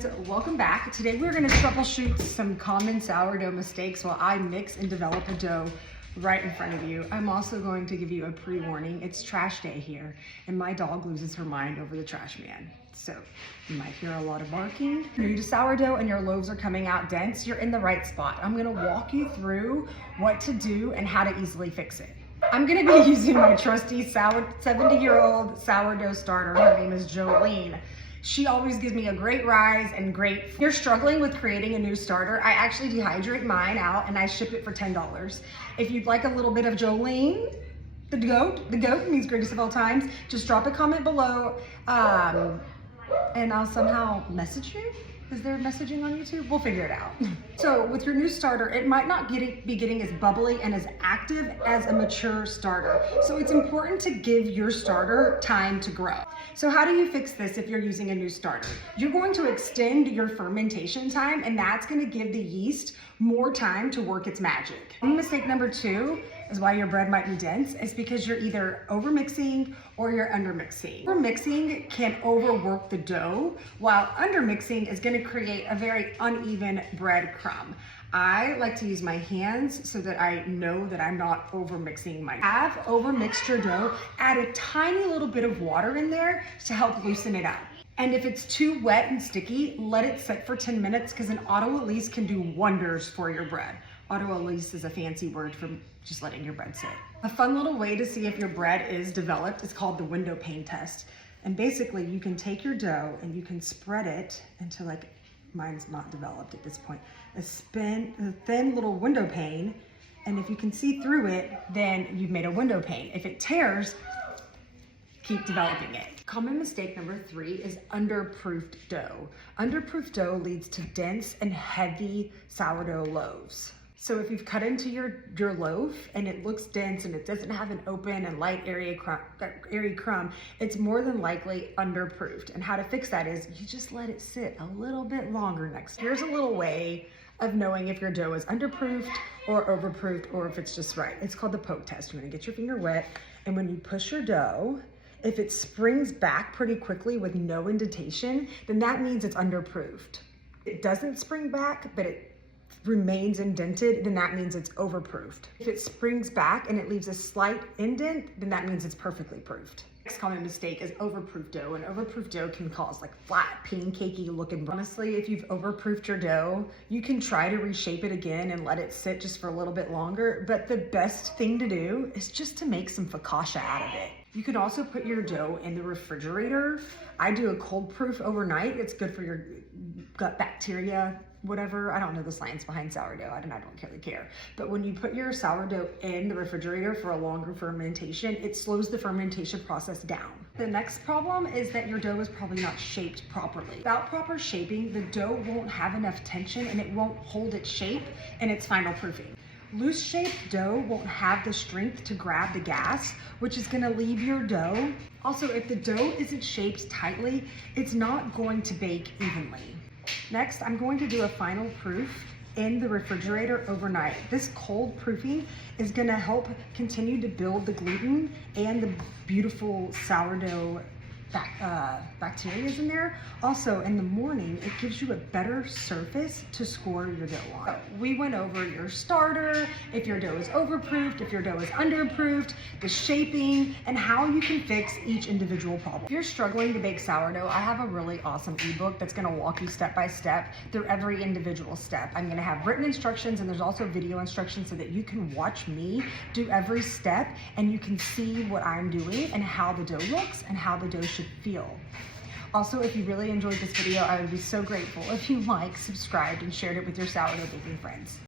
friends, welcome back. Today we're going to troubleshoot some common sourdough mistakes while I mix and develop a dough right in front of you. I'm also going to give you a pre-warning. It's trash day here and my dog loses her mind over the trash man. So you might hear a lot of barking. If you're new to sourdough and your loaves are coming out dense, you're in the right spot. I'm going to walk you through what to do and how to easily fix it. I'm going to be using my trusty 70-year-old sourdough starter. Her name is Jolene. She always gives me a great rise and great. If you're struggling with creating a new starter, I actually dehydrate mine out and I ship it for $10. If you'd like a little bit of Jolene, the goat means greatest of all times, just drop a comment below and I'll somehow message you. Is there messaging on YouTube? We'll figure it out. So with your new starter, it might not be getting as bubbly and as active as a mature starter. So it's important to give your starter time to grow. So how do you fix this if you're using a new starter? You're going to extend your fermentation time, and that's going to give the yeast more time to work its magic. Mistake number 2 is why your bread might be dense. It's because you're either over mixing or you're under mixing. Over mixing can overwork the dough, while under mixing is going to create a very uneven bread crumb. I like to use my hands so that I know that I'm not over mixing my dough. Have over mixed your dough, add a tiny little bit of water in there to help loosen it up. And if it's too wet and sticky, let it sit for 10 minutes because an auto-release can do wonders for your bread. Auto-release is a fancy word for just letting your bread sit. A fun little way to see if your bread is developed is called the window pane test. And basically you can take your dough and you can spread it into, like, mine's not developed at this point, a thin little window pane, and if you can see through it, then you've made a window pane. If it tears, keep developing it. Common mistake number 3 is underproofed dough. Underproofed dough leads to dense and heavy sourdough loaves. So if you've cut into your loaf and it looks dense and it doesn't have an open and light airy crumb, it's more than likely underproofed. And how to fix that is you just let it sit a little bit longer next. Here's a little way of knowing if your dough is underproofed or overproofed or if it's just right. It's called the poke test. You're gonna get your finger wet, and when you push your dough, if it springs back pretty quickly with no indentation, then that means it's underproofed. If it doesn't spring back, but it remains indented, then that means it's overproofed. If it springs back and it leaves a slight indent, then that means it's perfectly proofed. Next common mistake is overproofed dough, and overproofed dough can cause like flat, pancakey looking. Honestly, if you've overproofed your dough, you can try to reshape it again and let it sit just for a little bit longer, but the best thing to do is just to make some focaccia out of it. You can also put your dough in the refrigerator. I do a cold proof overnight. It's good for your gut bacteria, whatever. I don't know the science behind sourdough. I don't really care. But when you put your sourdough in the refrigerator for a longer fermentation, it slows the fermentation process down. The next problem is that your dough is probably not shaped properly. Without proper shaping, the dough won't have enough tension and it won't hold its shape in its final proofing. Loose shaped dough won't have the strength to grab the gas, which is gonna leave your dough. Also, if the dough isn't shaped tightly, it's not going to bake evenly. Next, I'm going to do a final proof in the refrigerator overnight. This cold proofing is gonna help continue to build the gluten and the beautiful sourdough bacteria in there. Also, in the morning, it gives you a better surface to score your dough on. So we went over your starter, if your dough is overproofed, if your dough is underproofed, the shaping, and how you can fix each individual problem. If you're struggling to bake sourdough, I have a really awesome ebook that's gonna walk you step by step through every individual step. I'm gonna have written instructions, and there's also video instructions so that you can watch me do every step and you can see what I'm doing and how the dough looks and how the dough should feel. Also, if you really enjoyed this video, I would be so grateful if you liked, subscribed, and shared it with your sourdough baking friends.